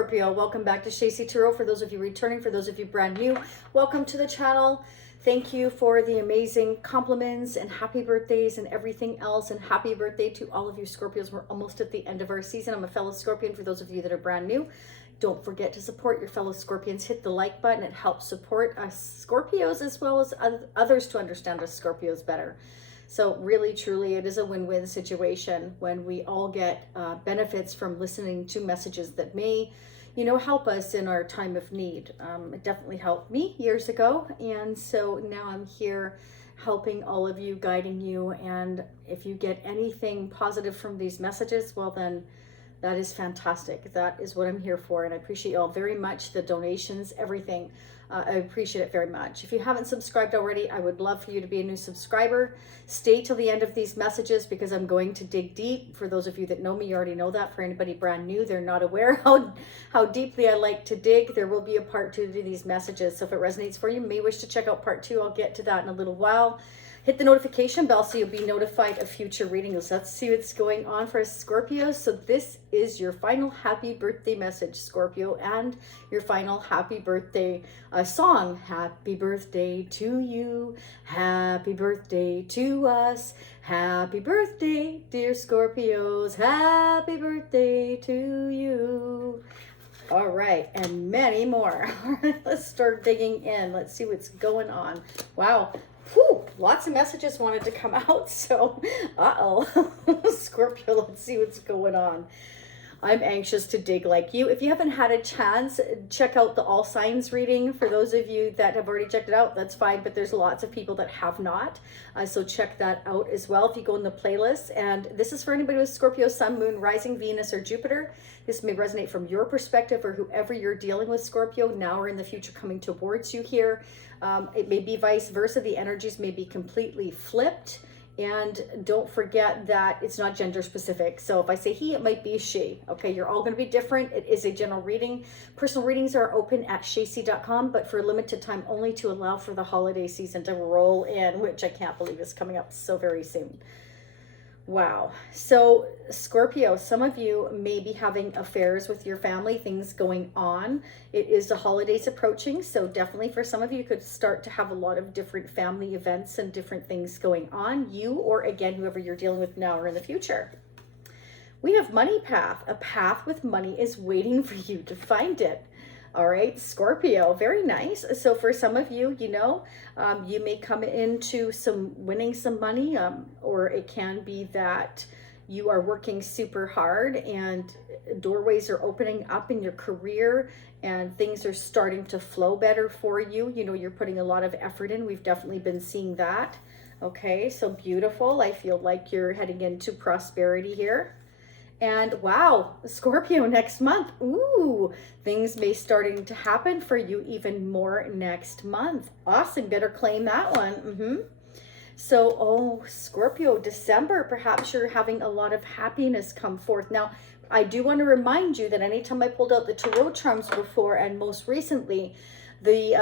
Scorpio, welcome back to Shacy Tarot. For those of you returning, for those of you brand new, welcome to the channel. Thank you for the amazing compliments and happy birthdays and everything else, and happy birthday to all of you Scorpios. We're almost at the end of our season. I'm a fellow Scorpion. For those of you that are brand new, don't forget to support your fellow Scorpions. Hit the like button. It helps support us Scorpios as well as others to understand us Scorpios better. So really, truly, it is a win-win situation when we all get benefits from listening to messages that may, you know, help us in our time of need. It definitely helped me years ago. And so now I'm here helping all of you, guiding you. And if you get anything positive from these messages, well, then that is fantastic. That is what I'm here for. And I appreciate you all very much. The donations, everything. I appreciate it very much. If you haven't subscribed already, I would love for you to be a new subscriber. Stay till the end of these messages because I'm going to dig deep. For those of you that know me, you already know that. For anybody brand new, they're not aware how deeply I like to dig. There will be a part 2 to these messages. So if it resonates for you, you may wish to check out part 2. I'll get to that in a little while. Hit the notification bell so you'll be notified of future readings. Let's see what's going on for Scorpio. So this is your final happy birthday message, Scorpio, and your final happy birthday song. Happy birthday to you. Happy birthday to us. Happy birthday, dear Scorpios. Happy birthday to you. All right, and many more. All right, let's start digging in. Let's see what's going on. Wow. Whew, lots of messages wanted to come out, so Scorpio, let's see what's going on. I'm anxious to dig like you. If you haven't had a chance, check out the all signs reading. For those of you that have already checked it out, that's fine, but there's lots of people that have not, so check that out as well if you go in the playlist. And this is for anybody with Scorpio Sun, Moon, Rising, Venus, or Jupiter. This may resonate from your perspective or whoever you're dealing with, Scorpio, now or in the future coming towards you here. It may be vice versa. The energies may be completely flipped. And don't forget that it's not gender specific. So if I say he, it might be she. Okay, you're all going to be different. It is a general reading. Personal readings are open at shacy.com, but for a limited time only to allow for the holiday season to roll in, which I can't believe is coming up so very soon. Wow. So Scorpio, some of you may be having affairs with your family, things going on. It is the holidays approaching. So definitely for some of you could start to have a lot of different family events and different things going on. You, or again, whoever you're dealing with now or in the future. We have money path. A path with money is waiting for you to find it. All right, Scorpio, very nice. So for some of you, you know, you may come into winning some money, or it can be that you are working super hard and doorways are opening up in your career and things are starting to flow better for you. You know, you're putting a lot of effort in. We've definitely been seeing that. Okay, so beautiful. I feel like you're heading into prosperity here. And wow, Scorpio, next month, ooh, things may starting to happen for you even more next month. Awesome, better claim that one. So, oh, Scorpio, December, perhaps you're having a lot of happiness come forth. Now, I do want to remind you that anytime I pulled out the tarot charms before and most recently, the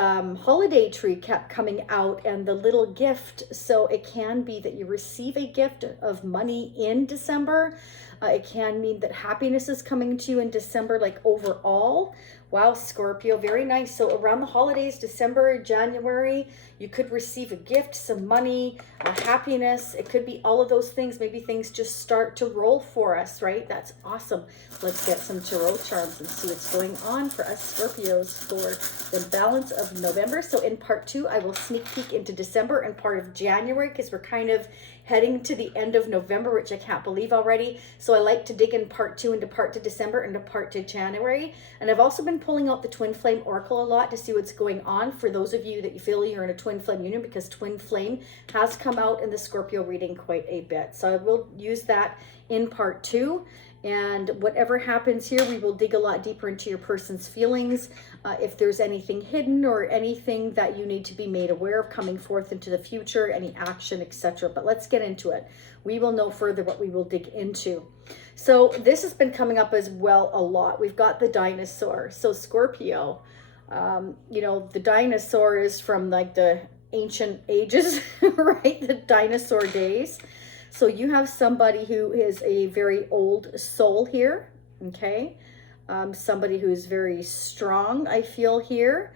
holiday tree kept coming out and the little gift. So it can be that you receive a gift of money in December. It can mean that happiness is coming to you in December, like overall. Wow, Scorpio, very nice. So around the holidays, December, January, you could receive a gift, some money, happiness. It could be all of those things. Maybe things just start to roll for us, right? That's awesome. Let's get some tarot charms and see what's going on for us Scorpios for the balance of November. So in part 2, I will sneak peek into December and part of January because we're kind of heading to the end of November, which I can't believe already. So I like to dig in part 2 into part to December into part to January. And I've also been pulling out the Twin Flame Oracle a lot to see what's going on for those of you that you feel you're in a Twin Flame union, because Twin Flame has come out in the Scorpio reading quite a bit. So I will use that in part 2. And whatever happens here, we will dig a lot deeper into your person's feelings. If there's anything hidden or anything that you need to be made aware of coming forth into the future, any action, etc. But let's get into it. We will know further what we will dig into. So this has been coming up as well a lot. We've got the dinosaur. So Scorpio, you know, the dinosaur is from like the ancient ages, right? The dinosaur days. So you have somebody who is a very old soul here, okay? somebody who's very strong, I feel here.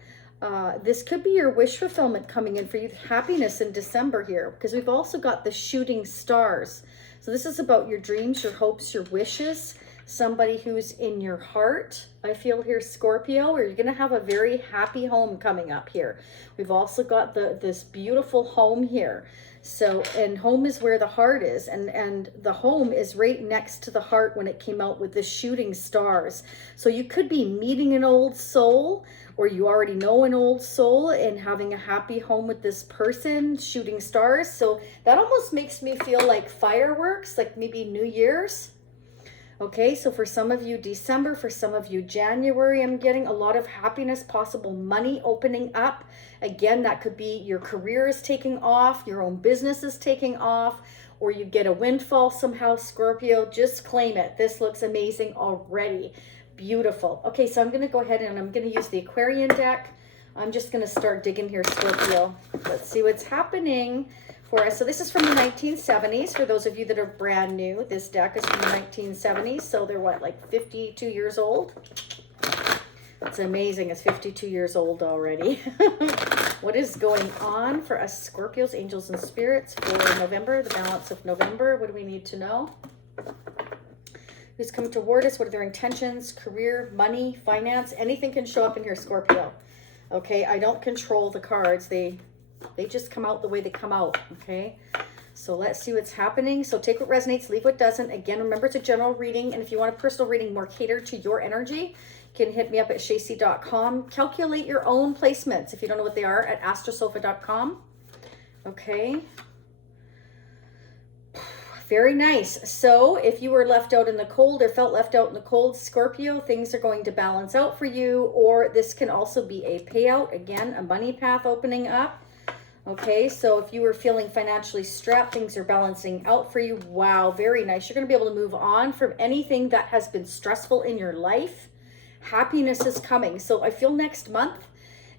This could be your wish fulfillment coming in for you, happiness in December here, because we've also got the shooting stars. So this is about your dreams, your hopes, your wishes, somebody who's in your heart. I feel here, Scorpio, or you're going to have a very happy home coming up here. We've also got this beautiful home here. So, and home is where the heart is, and the home is right next to the heart when it came out with the shooting stars. So you could be meeting an old soul, or you already know an old soul and having a happy home with this person, shooting stars. So that almost makes me feel like fireworks, like maybe New Year's. Okay, so for some of you, December, for some of you, January, I'm getting a lot of happiness, possible money opening up. Again, that could be your career is taking off, your own business is taking off, or you get a windfall somehow, Scorpio. Just claim it. This looks amazing already. Beautiful. Okay, so I'm going to go ahead and I'm going to use the Aquarian deck. I'm just going to start digging here, Scorpio. Let's see what's happening for us. So this is from the 1970s. For those of you that are brand new, this deck is from the 1970s. So they're what, like 52 years old? It's amazing. It's 52 years old already. What is going on for us Scorpios, angels, and spirits for November, the balance of November? What do we need to know? Who's coming toward us? What are their intentions? Career, money, finance? Anything can show up in here, Scorpio. Okay, I don't control the cards. They just come out the way they come out, okay? So let's see what's happening. So take what resonates, leave what doesn't. Again, remember it's a general reading, and if you want a personal reading more catered to your energy, you can hit me up at shacy.com. Calculate your own placements, if you don't know what they are, at astrosofa.com. Okay. Very nice. So if you were left out in the cold or felt left out in the cold, Scorpio, things are going to balance out for you, or this can also be a payout. Again, a money path opening up. Okay, so if you were feeling financially strapped, things are balancing out for you. Wow, very nice. You're going to be able to move on from anything that has been stressful in your life. Happiness is coming. So I feel next month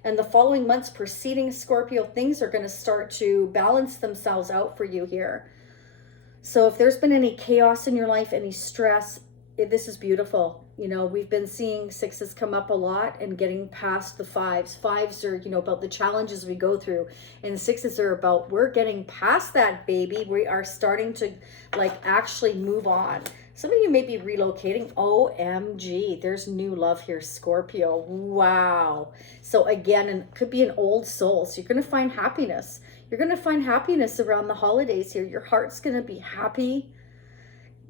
and the following months preceding, Scorpio, things are going to start to balance themselves out for you here. So if there's been any chaos in your life, any stress, this is beautiful. You know, we've been seeing sixes come up a lot and getting past the fives. Fives are, you know, about the challenges we go through. And sixes are about, we're getting past that, baby. We are starting to, like, actually move on. Some of you may be relocating. OMG, there's new love here, Scorpio. Wow. So again, and it could be an old soul. So you're going to find happiness. You're going to find happiness around the holidays here. Your heart's going to be happy.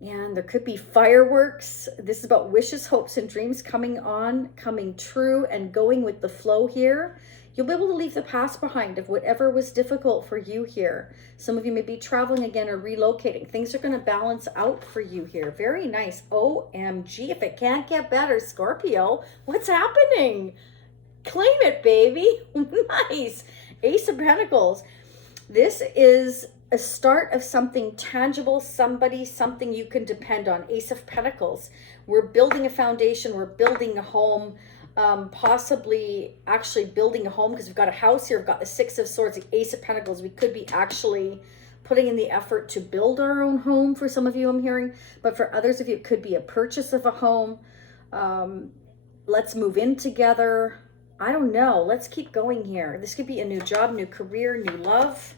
And there could be fireworks. This is about wishes, hopes, and dreams coming on, coming true, and going with the flow here. You'll be able to leave the past behind of whatever was difficult for you here. Some of you may be traveling again or relocating. Things are going to balance out for you here. Very nice. OMG, if it can't get better, Scorpio, what's happening? Claim it, baby. Nice. Ace of Pentacles. This is a start of something tangible, somebody, something you can depend on. Ace of Pentacles. We're building a foundation. We're building a home, possibly actually building a home, because we've got a house here. We've got the Six of Swords, the Ace of Pentacles. We could be actually putting in the effort to build our own home for some of you, I'm hearing. But for others of you, it could be a purchase of a home. Let's move in together. I don't know. Let's keep going here. This could be a new job, new career, new love.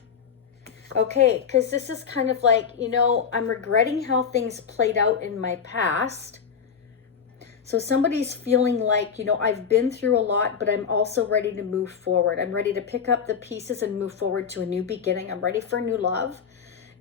Okay, because this is kind of like, you know, I'm regretting how things played out in my past. So somebody's feeling like, you know, I've been through a lot, but I'm also ready to move forward. I'm ready to pick up the pieces and move forward to a new beginning. I'm ready for new love,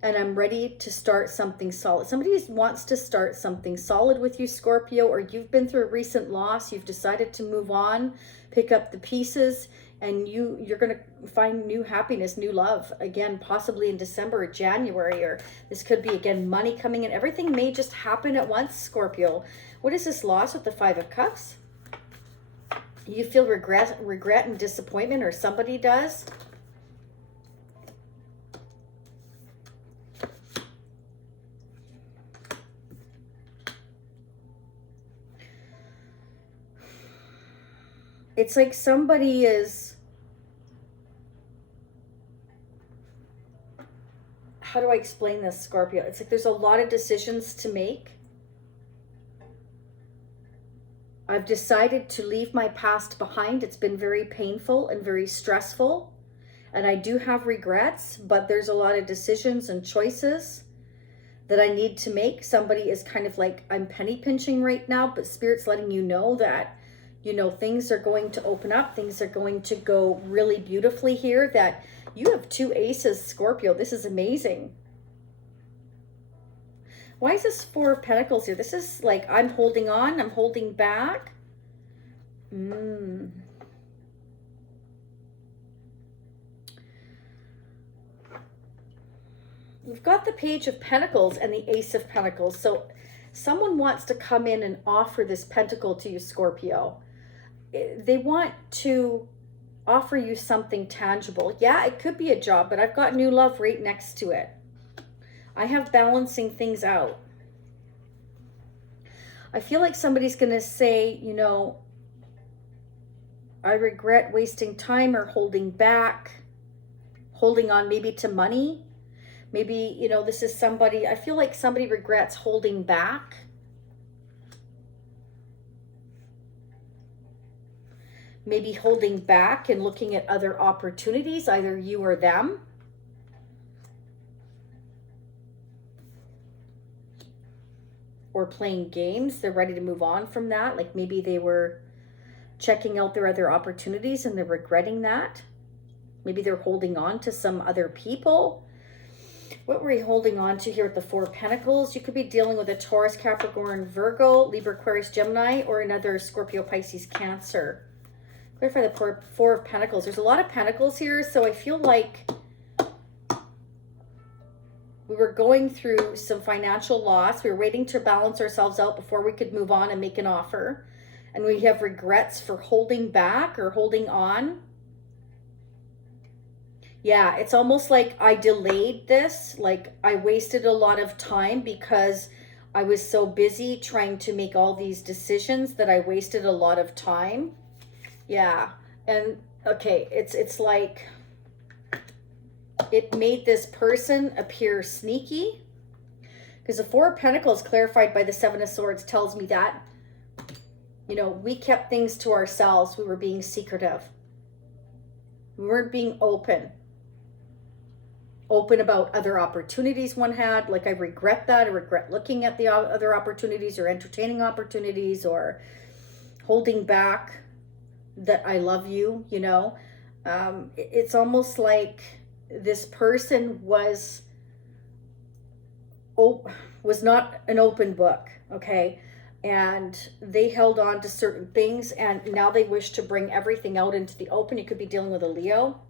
and I'm ready to start something solid. Somebody wants to start something solid with you, Scorpio, or you've been through a recent loss. You've decided to move on, pick up the pieces, and you're going to find new happiness, new love, again, possibly in December or January, or this could be, again, money coming in. Everything may just happen at once, Scorpio. What is this loss with the Five of Cups? You feel regret and disappointment, or somebody does. It's like somebody is, how do I explain this, Scorpio? It's like there's a lot of decisions to make. I've decided to leave my past behind. It's been very painful and very stressful. And I do have regrets, but there's a lot of decisions and choices that I need to make. Somebody is kind of like, I'm penny pinching right now, but Spirit's letting you know that, you know, things are going to open up. Things are going to go really beautifully here. That you have 2 aces, Scorpio. This is amazing. Why is this 4 of Pentacles here? This is like, I'm holding on, I'm holding back. You've got the Page of Pentacles and the Ace of Pentacles. So someone wants to come in and offer this pentacle to you, Scorpio. They want to offer you something tangible. Yeah, it could be a job, but I've got new love right next to it. I have balancing things out. I feel like somebody's going to say, you know, I regret wasting time or holding back, holding on maybe to money. Maybe, you know, this is somebody, I feel like somebody regrets holding back. Maybe holding back and looking at other opportunities, either you or them. Or playing games. They're ready to move on from that. Like maybe they were checking out their other opportunities and they're regretting that. Maybe they're holding on to some other people. What were you holding on to here with the 4 of Pentacles? You could be dealing with a Taurus, Capricorn, Virgo, Libra, Aquarius, Gemini, or another Scorpio, Pisces, Cancer. Clarify the 4 of Pentacles. There's a lot of Pentacles here, so I feel like we were going through some financial loss. We were waiting to balance ourselves out before we could move on and make an offer. And we have regrets for holding back or holding on. Yeah, it's almost like I delayed this. Like I wasted a lot of time because I was so busy trying to make all these decisions that I wasted a lot of time. Yeah, and okay, it's like it made this person appear sneaky, because the 4 of Pentacles clarified by the 7 of Swords tells me that, you know, we kept things to ourselves. We were being secretive. We weren't being open about other opportunities one had. Like I regret that. I regret looking at the other opportunities or entertaining opportunities or holding back that I love you, you know. It's almost like this person was not an open book, okay? And they held on to certain things and now they wish to bring everything out into the open. You could be dealing with a Leo.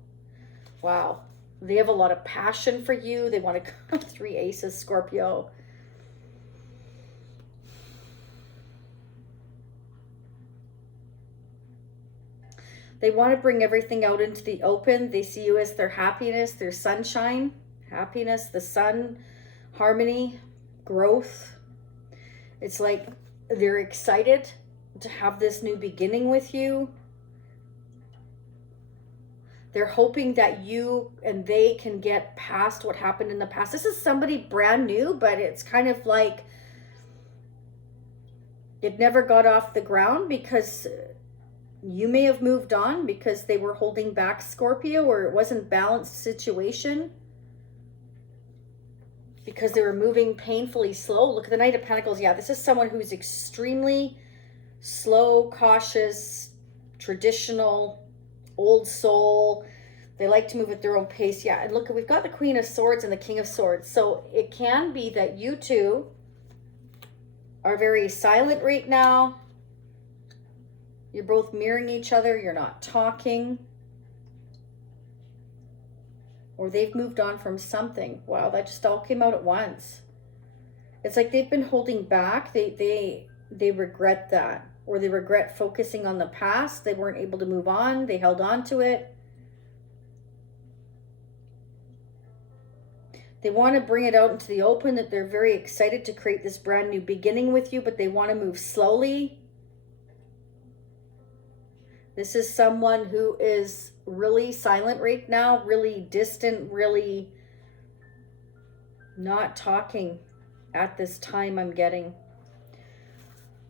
Wow. They have a lot of passion for you. They want to come 3 aces, Scorpio. They want to bring everything out into the open. They see you as their happiness, their sunshine, happiness, the sun, harmony, growth. It's like they're excited to have this new beginning with you. They're hoping that you and they can get past what happened in the past. This is somebody brand new, but it's kind of like it never got off the ground because you may have moved on because they were holding back, Scorpio, or it wasn't balanced situation because they were moving painfully slow. Look at the Knight of Pentacles. Yeah, this is someone who's extremely slow, cautious, traditional, old soul. They like to move at their own pace. Yeah, and look, we've got the Queen of Swords and the King of Swords. So it can be that you two are very silent right now. You're both mirroring each other. You're not talking. Or they've moved on from something. Wow, that just all came out at once. It's like they've been holding back. They regret that. Or they regret focusing on the past. They weren't able to move on. They held on to it. They want to bring it out into the open, that they're very excited to create this brand new beginning with you, but they want to move slowly. This is someone who is really silent right now, really distant, really not talking at this time, I'm getting.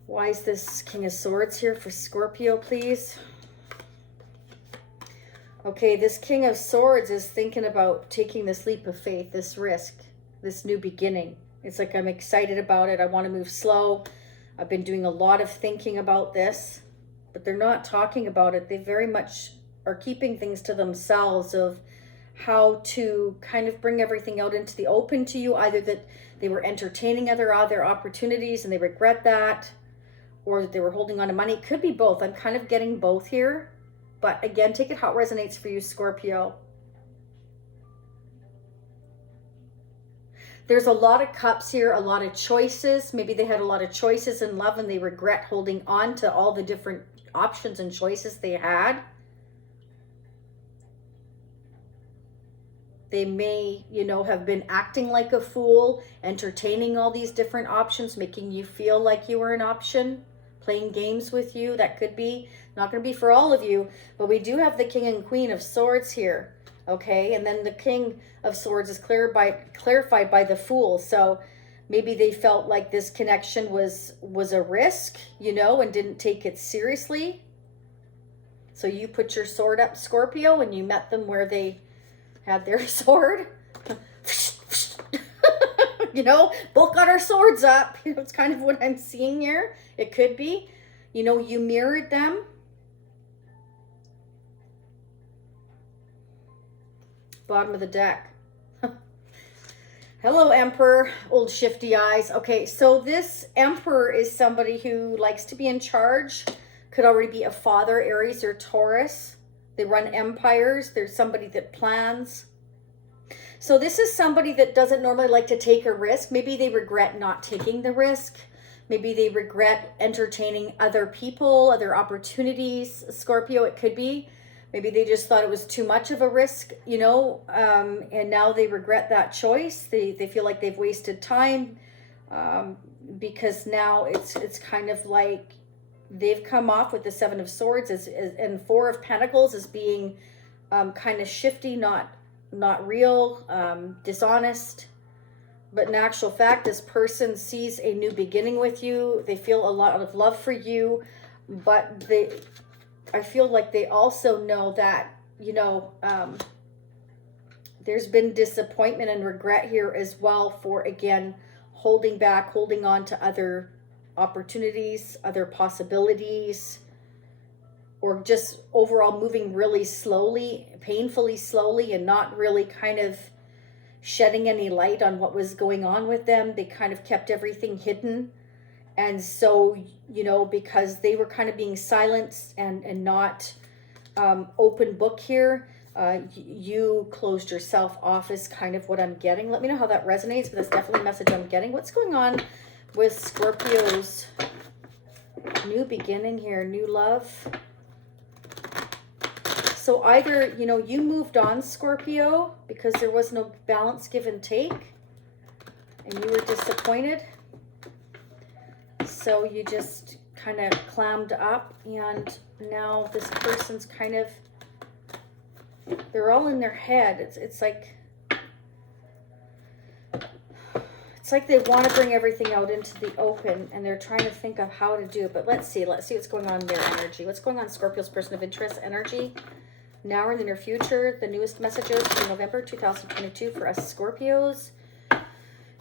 Why is this King of Swords here for Scorpio, please? Okay, this King of Swords is thinking about taking this leap of faith, this risk, this new beginning. It's like, I'm excited about it. I want to move slow. I've been doing a lot of thinking about this, but they're not talking about it. They very much are keeping things to themselves of how to kind of bring everything out into the open to you. Either that they were entertaining other opportunities and they regret that, or that they were holding on to money. It could be both. I'm kind of getting both here. But again, take it how it resonates for you, Scorpio. There's a lot of cups here, a lot of choices. Maybe they had a lot of choices in love and they regret holding on to all the different options and choices they had. They may, you know, have been acting like a fool, entertaining all these different options, making you feel like you were an option, playing games with you. That could be, not going to be for all of you, but we do have the King and Queen of Swords here, okay? And then the King of Swords is clarified by the Fool. So maybe they felt like this connection was a risk, you know, and didn't take it seriously. So you put your sword up, Scorpio, and you met them where they had their sword. You know, both got our swords up. You know, it's kind of what I'm seeing here. It could be, you know, you mirrored them. Bottom of the deck. Hello, Emperor, old shifty eyes. Okay, so this Emperor is somebody who likes to be in charge. Could already be a father, Aries or Taurus. They run empires. There's somebody that plans. So this is somebody that doesn't normally like to take a risk. Maybe they regret not taking the risk. Maybe they regret entertaining other people, other opportunities. Scorpio, it could be. Maybe they just thought it was too much of a risk, you know, and now they regret that choice. They feel like they've wasted time because now it's kind of like they've come off with the Seven of Swords and Four of Pentacles as being kind of shifty, not real, dishonest. But in actual fact, this person sees a new beginning with you. They feel a lot of love for you, but I feel like they also know that, you know, there's been disappointment and regret here as well for, again, holding back, holding on to other opportunities, other possibilities, or just overall moving really slowly, painfully slowly, and not really kind of shedding any light on what was going on with them. They kind of kept everything hidden. And so, you know, because they were kind of being silenced and not open book here, you closed yourself off is kind of what I'm getting. Let me know how that resonates, but that's definitely a message I'm getting. What's going on with Scorpio's new beginning here, new love? So either, you know, you moved on, Scorpio, because there was no balance, give and take, and you were disappointed. So you just kind of clammed up, and now this person's kind of, they're all in their head. It's like they want to bring everything out into the open, and they're trying to think of how to do it. But let's see what's going on in their energy. What's going on Scorpio's person of interest energy now or in the near future? The newest messages for November 2022 for us Scorpios.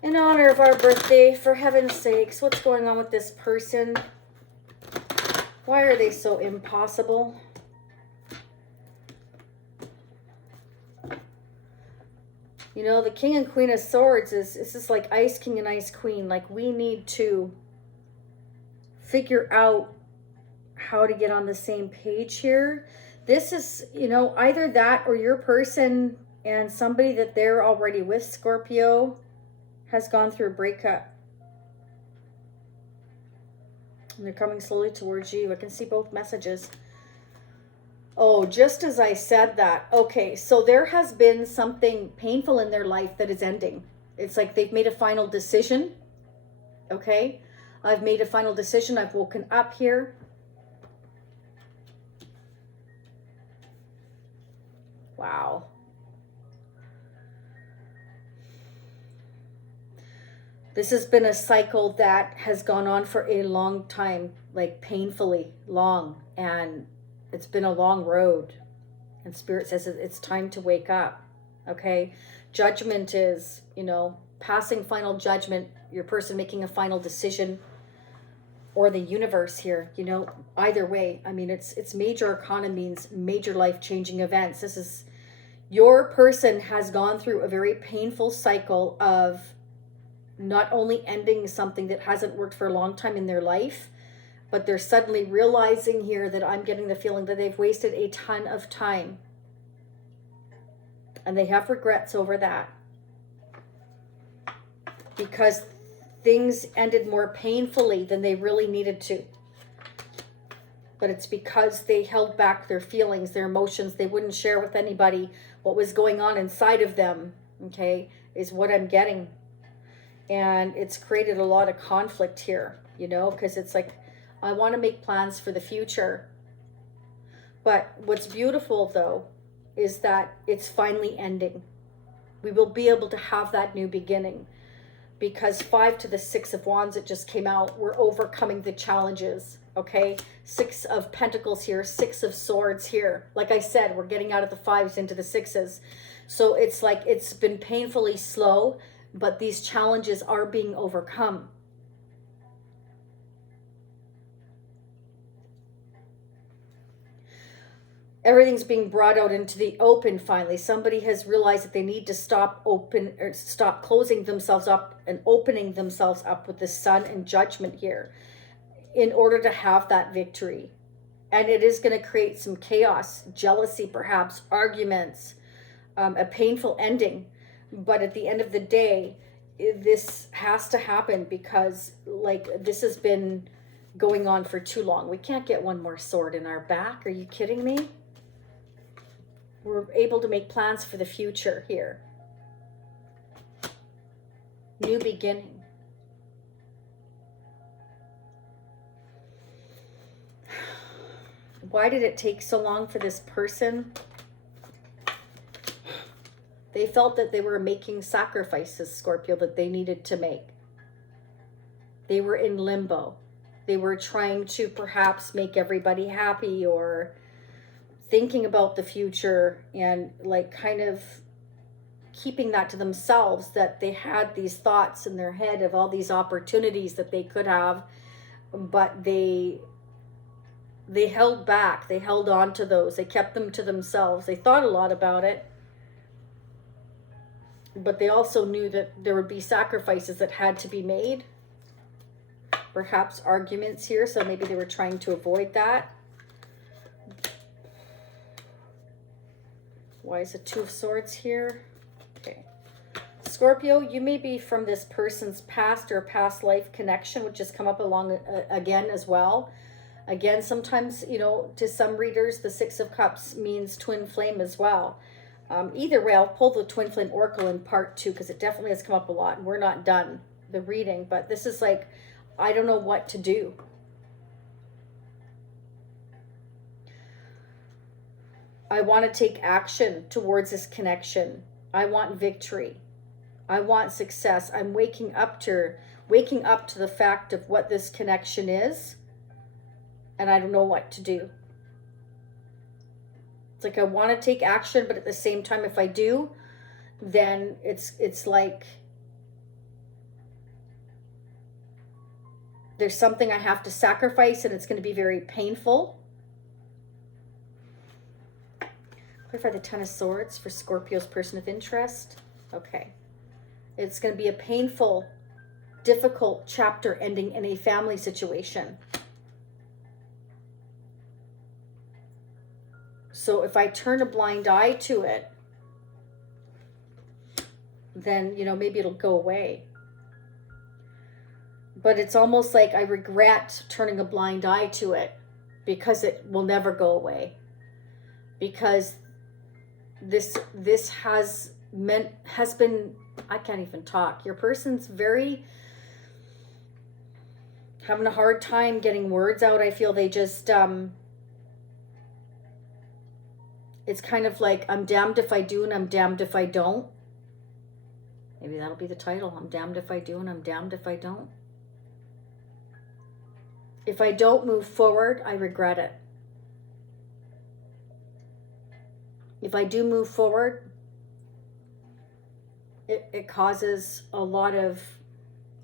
In honor of our birthday, for heaven's sakes, what's going on with this person? Why are they so impossible? You know, the King and Queen of Swords is just like Ice King and Ice Queen. Like, we need to figure out how to get on the same page here. This is, you know, either that or your person and somebody that they're already with, Scorpio, has gone through a breakup. And they're coming slowly towards you. I can see both messages. Oh, just as I said that. Okay, so there has been something painful in their life that is ending. It's like they've made a final decision. Okay, I've made a final decision. I've woken up here. Wow. This has been a cycle that has gone on for a long time, like painfully long, and it's been a long road. And Spirit says it's time to wake up, okay? Judgment is, passing final judgment, your person making a final decision, or the universe here, either way. I mean, it's major arcana means major life-changing events. This is, your person has gone through a very painful cycle of not only ending something that hasn't worked for a long time in their life, but they're suddenly realizing here that I'm getting the feeling that they've wasted a ton of time. And they have regrets over that. Because things ended more painfully than they really needed to. But it's because they held back their feelings, their emotions. They wouldn't share with anybody what was going on inside of them, okay, is what I'm getting. And it's created a lot of conflict here, because it's like, I want to make plans for the future. But what's beautiful, though, is that it's finally ending. We will be able to have that new beginning. Because 5 to the 6 of Wands, it just came out, we're overcoming the challenges, okay? 6 of Pentacles here, 6 of Swords here. Like I said, we're getting out of the 5s into the 6s. So it's like it's been painfully slow, but these challenges are being overcome. Everything's being brought out into the open finally. Somebody has realized that they need to stop closing themselves up and opening themselves up with the Sun and Judgment here in order to have that victory. And it is going to create some chaos, jealousy perhaps, arguments, a painful ending. But at the end of the day, this has to happen because this has been going on for too long. We can't get one more sword in our back. Are you kidding me? We're able to make plans for the future here. New beginning. Why did it take so long for this person? They felt that they were making sacrifices, Scorpio, that they needed to make. They were in limbo. They were trying to perhaps make everybody happy or thinking about the future and kind of keeping that to themselves, that they had these thoughts in their head of all these opportunities that they could have, but they held back. They held on to those. They kept them to themselves. They thought a lot about it, but they also knew that there would be sacrifices that had to be made. Perhaps arguments here, so maybe they were trying to avoid that. Why is it 2 of Swords here? Okay. Scorpio, you may be from this person's past or past life connection, which has come up along again as well. Again, sometimes, to some readers, the 6 of Cups means twin flame as well. Either way, I'll pull the twin flame oracle in part 2 because it definitely has come up a lot and we're not done the reading. But this is like, I don't know what to do. I want to take action towards this connection. I want victory. I want success. I'm waking up to the fact of what this connection is, and I don't know what to do. It's like I want to take action, but at the same time, if I do, then it's like there's something I have to sacrifice, and it's going to be very painful. For the 10 of Swords for Scorpio's person of interest. Okay. It's going to be a painful, difficult chapter ending in a family situation. So if I turn a blind eye to it, then, maybe it'll go away. But it's almost like I regret turning a blind eye to it because it will never go away. Because this has been, I can't even talk. Your person's very having a hard time getting words out. I feel they just, it's kind of like, I'm damned if I do and I'm damned if I don't. Maybe that'll be the title. I'm damned if I do and I'm damned if I don't. If I don't move forward, I regret it. If I do move forward, it causes a lot of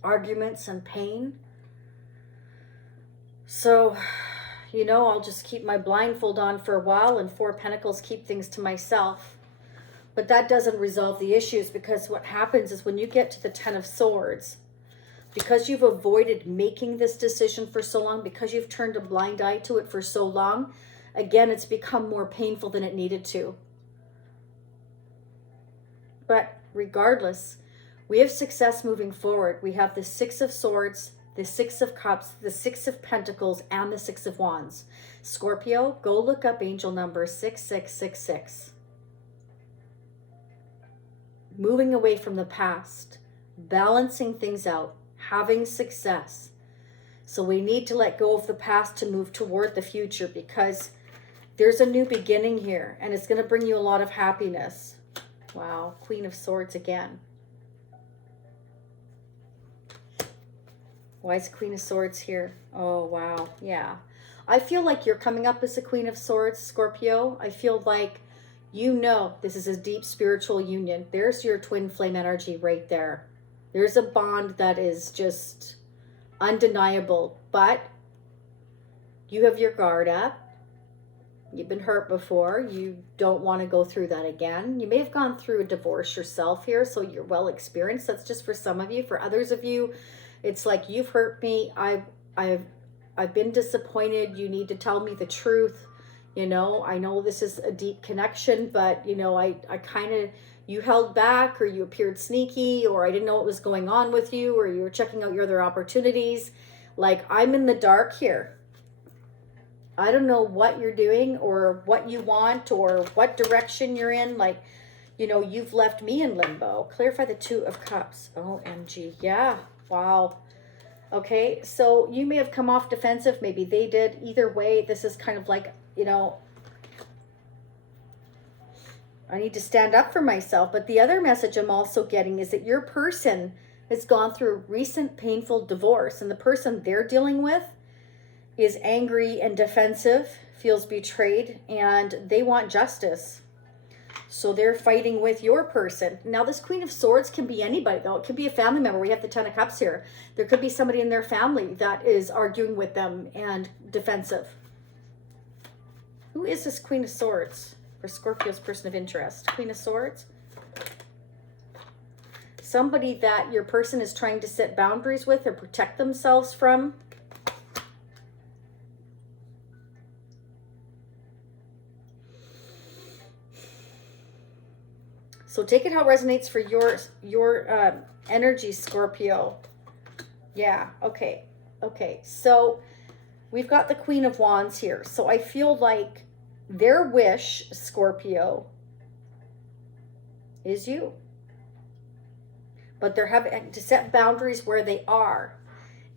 arguments and pain. So, you know, I'll just keep my blindfold on for a while, and Four of Pentacles, keep things to myself. But that doesn't resolve the issues, because what happens is when you get to the Ten of Swords, because you've avoided making this decision for so long, because you've turned a blind eye to it for so long, again, it's become more painful than it needed to. But regardless, we have success moving forward. We have the Six of Swords, the Six of Cups, the Six of Pentacles, and the Six of Wands. Scorpio, go look up angel number 6666. Moving away from the past, balancing things out, having success. So we need to let go of the past to move toward the future, because there's a new beginning here, and it's going to bring you a lot of happiness. Wow, Queen of Swords again. Why is Queen of Swords here? Oh, wow. Yeah. I feel like you're coming up as a Queen of Swords, Scorpio. I feel like you know this is a deep spiritual union. There's your twin flame energy right there. There's a bond that is just undeniable. But you have your guard up. You've been hurt before. You don't want to go through that again. You may have gone through a divorce yourself here, so you're well experienced. That's just for some of you. For others of you, it's like, you've hurt me. I've been disappointed. You need to tell me the truth. You know, I know this is a deep connection, but you know, I kind of, you held back, or you appeared sneaky, or I didn't know what was going on with you, or you were checking out your other opportunities. Like, I'm in the dark here. I don't know what you're doing, or what you want, or what direction you're in. Like, you know, you've left me in limbo. Clarify the Two of Cups. OMG. Yeah. Wow. Okay. So you may have come off defensive. Maybe they did. Either way, this is kind of like, you know, I need to stand up for myself. But the other message I'm also getting is that your person has gone through a recent painful divorce, and the person they're dealing with is angry and defensive, feels betrayed, and they want justice. So they're fighting with your person. Now, this Queen of Swords can be anybody, though. It could be a family member. We have the Ten of Cups here. There could be somebody in their family that is arguing with them and defensive. Who is this Queen of Swords for Scorpio's person of interest? Queen of Swords. Somebody that your person is trying to set boundaries with or protect themselves from. So take it how it resonates for your energy, Scorpio. Yeah, okay. Okay, so we've got the Queen of Wands here. So I feel like their wish, Scorpio, is you. But they're having to set boundaries where they are.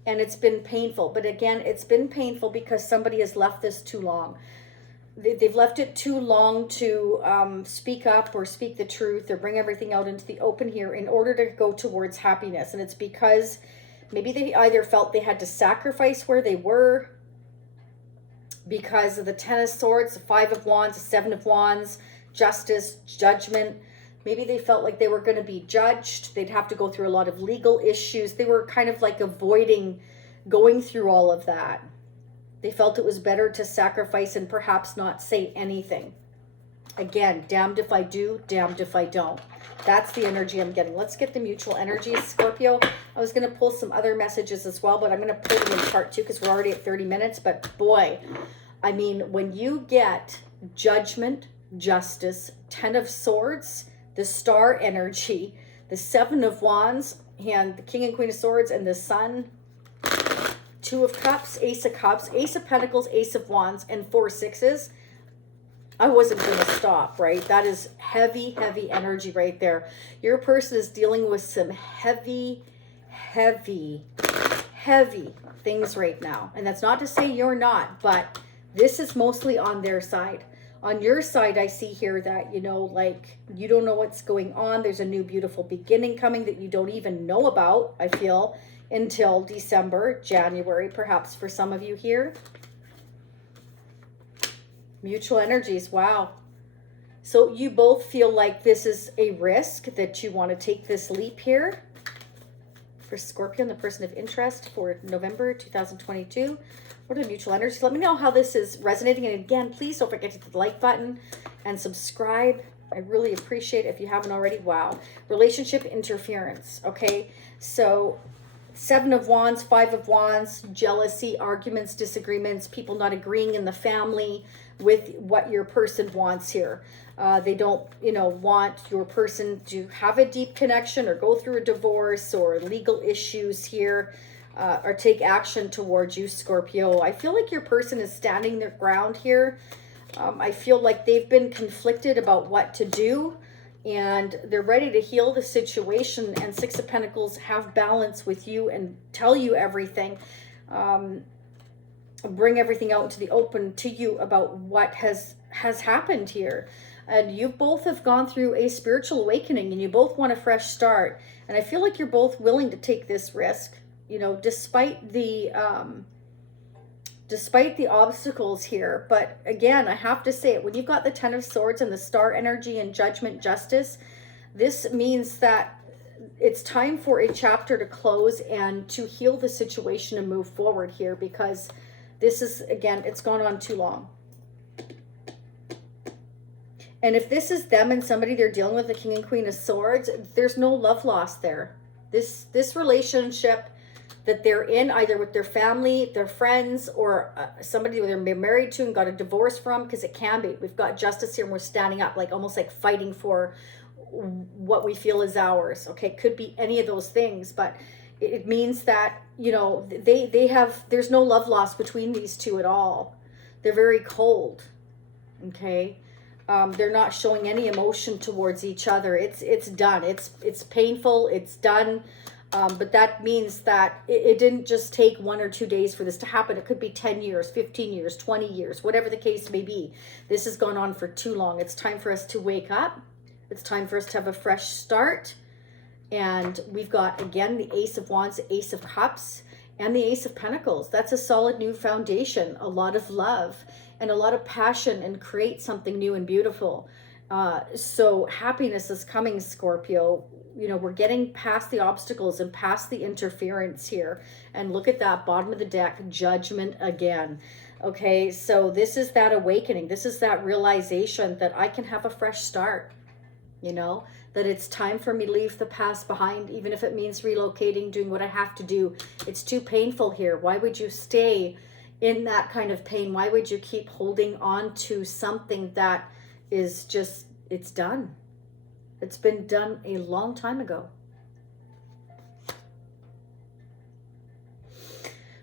And it's been painful. But again, it's been painful because somebody has left this too long. They've left it too long to speak up or speak the truth or bring everything out into the open here in order to go towards happiness. And it's because maybe they either felt they had to sacrifice where they were because of the Ten of Swords, the Five of Wands, the Seven of Wands, justice, judgment. Maybe they felt like they were going to be judged. They'd have to go through a lot of legal issues. They were kind of like avoiding going through all of that. They felt it was better to sacrifice and perhaps not say anything. Again, damned if I do, damned if I don't. That's the energy I'm getting. Let's get the mutual energies, Scorpio. I was going to pull some other messages as well, but I'm going to pull them in part 2 because we're already at 30 minutes. But boy, I mean, when you get judgment, justice, Ten of Swords, the Star energy, the Seven of Wands, and the King and Queen of Swords, and the Sun, Two of Cups, Ace of Cups, Ace of Pentacles, Ace of Wands, and 4 sixes, I wasn't going to stop, right? That is heavy, heavy energy right there. Your person is dealing with some heavy, heavy, heavy things right now. And that's not to say you're not, but this is mostly on their side. On your side, I see here that, you know, like, you don't know what's going on. There's a new beautiful beginning coming that you don't even know about, I feel, until December, January, perhaps for some of you here. Mutual energies, wow. So you both feel like this is a risk, that you want to take this leap here. For Scorpio and the person of interest for November 2022. What are the mutual energies? Let me know how this is resonating. And again, please don't forget to hit the like button and subscribe. I really appreciate it if you haven't already. Wow. Relationship interference. Okay. So 7 of Wands, 5 of Wands, jealousy, arguments, disagreements, people not agreeing in the family with what your person wants here. They don't, you know, want your person to have a deep connection or go through a divorce or legal issues here, or take action towards you, Scorpio. I feel like your person is standing their ground here. I feel like they've been conflicted about what to do, and they're ready to heal the situation. And 6 of Pentacles have balance with you and tell you everything. Bring everything out into the open to you about what has happened here. And you both have gone through a spiritual awakening, and you both want a fresh start. And I feel like you're both willing to take this risk, you know, despite the obstacles here. But again, I have to say it, when you've got the 10 of Swords and the star energy and judgment, justice, this means that it's time for a chapter to close and to heal the situation and move forward here, because this is, again, it's gone on too long. And if this is them and somebody they're dealing with, the King and Queen of Swords, there's no love lost there. This relationship that they're in, either with their family, their friends, or somebody they're married to and got a divorce from, because it can be. We've got justice here, and we're standing up, like almost like fighting for what we feel is ours. Okay, could be any of those things, but it means that, you know, there's no love lost between these two at all. They're very cold. Okay. They're not showing any emotion towards each other. It's done. It's painful. It's done. But that means that it didn't just take 1 or 2 days for this to happen. It could be 10 years, 15 years, 20 years, whatever the case may be. This has gone on for too long. It's time for us to wake up. It's time for us to have a fresh start. And we've got, again, the Ace of Wands, Ace of Cups, and the Ace of Pentacles. That's a solid new foundation, a lot of love and a lot of passion, and create something new and beautiful. So happiness is coming, Scorpio. You know, we're getting past the obstacles and past the interference here. And look at that, bottom of the deck, Judgment again. Okay, so this is that awakening. This is that realization that I can have a fresh start, you know, that it's time for me to leave the past behind, even if it means relocating, doing what I have to do. It's too painful here. Why would you stay in that kind of pain? Why would you keep holding on to something that is just, it's done? It's been done a long time ago.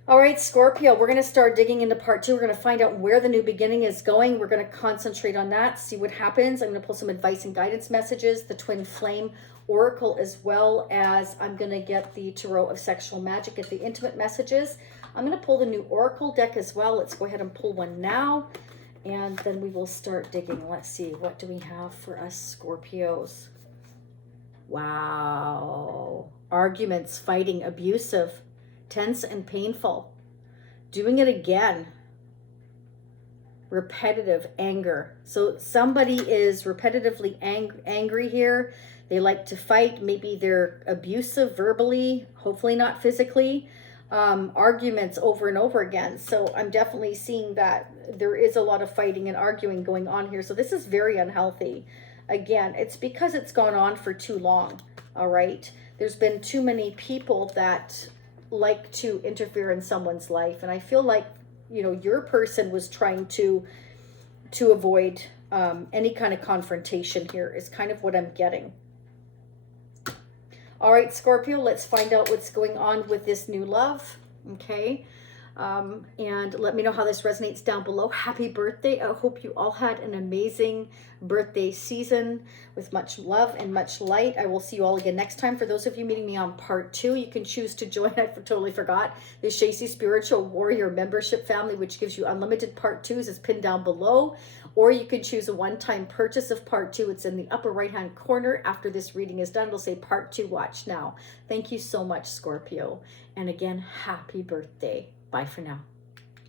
All right, Scorpio, we're going to start digging into part 2. We're going to find out where the new beginning is going. We're going to concentrate on that, see what happens. I'm going to pull some advice and guidance messages, the Twin Flame Oracle, as well as I'm going to get the Tarot of Sexual Magic at the intimate messages. I'm going to pull the new Oracle deck as well. Let's go ahead and pull one now, and then we will start digging. Let's see, what do we have for us Scorpios? Wow. Arguments, fighting, abusive, tense and painful. Doing it again. Repetitive anger. So somebody is repetitively angry here. They like to fight. Maybe they're abusive verbally, hopefully not physically. Arguments over and over again. So I'm definitely seeing that there is a lot of fighting and arguing going on here. So this is very unhealthy. Again, it's because it's gone on for too long. All right. There's been too many people that like to interfere in someone's life. And I feel like, you know, your person was trying to avoid any kind of confrontation here is kind of what I'm getting. All right, Scorpio, let's find out what's going on with this new love. Okay. And let me know how this resonates down below. Happy birthday. I hope you all had an amazing birthday season with much love and much light. I will see you all again next time. For those of you meeting me on part 2, you can choose to join, I totally forgot, the Shacy Spiritual Warrior membership family, which gives you unlimited part 2s. It's pinned down below. Or you can choose a one-time purchase of part 2. It's in the upper right-hand corner. After this reading is done, it'll say part 2, watch now. Thank you so much, Scorpio. And again, happy birthday. Bye for now.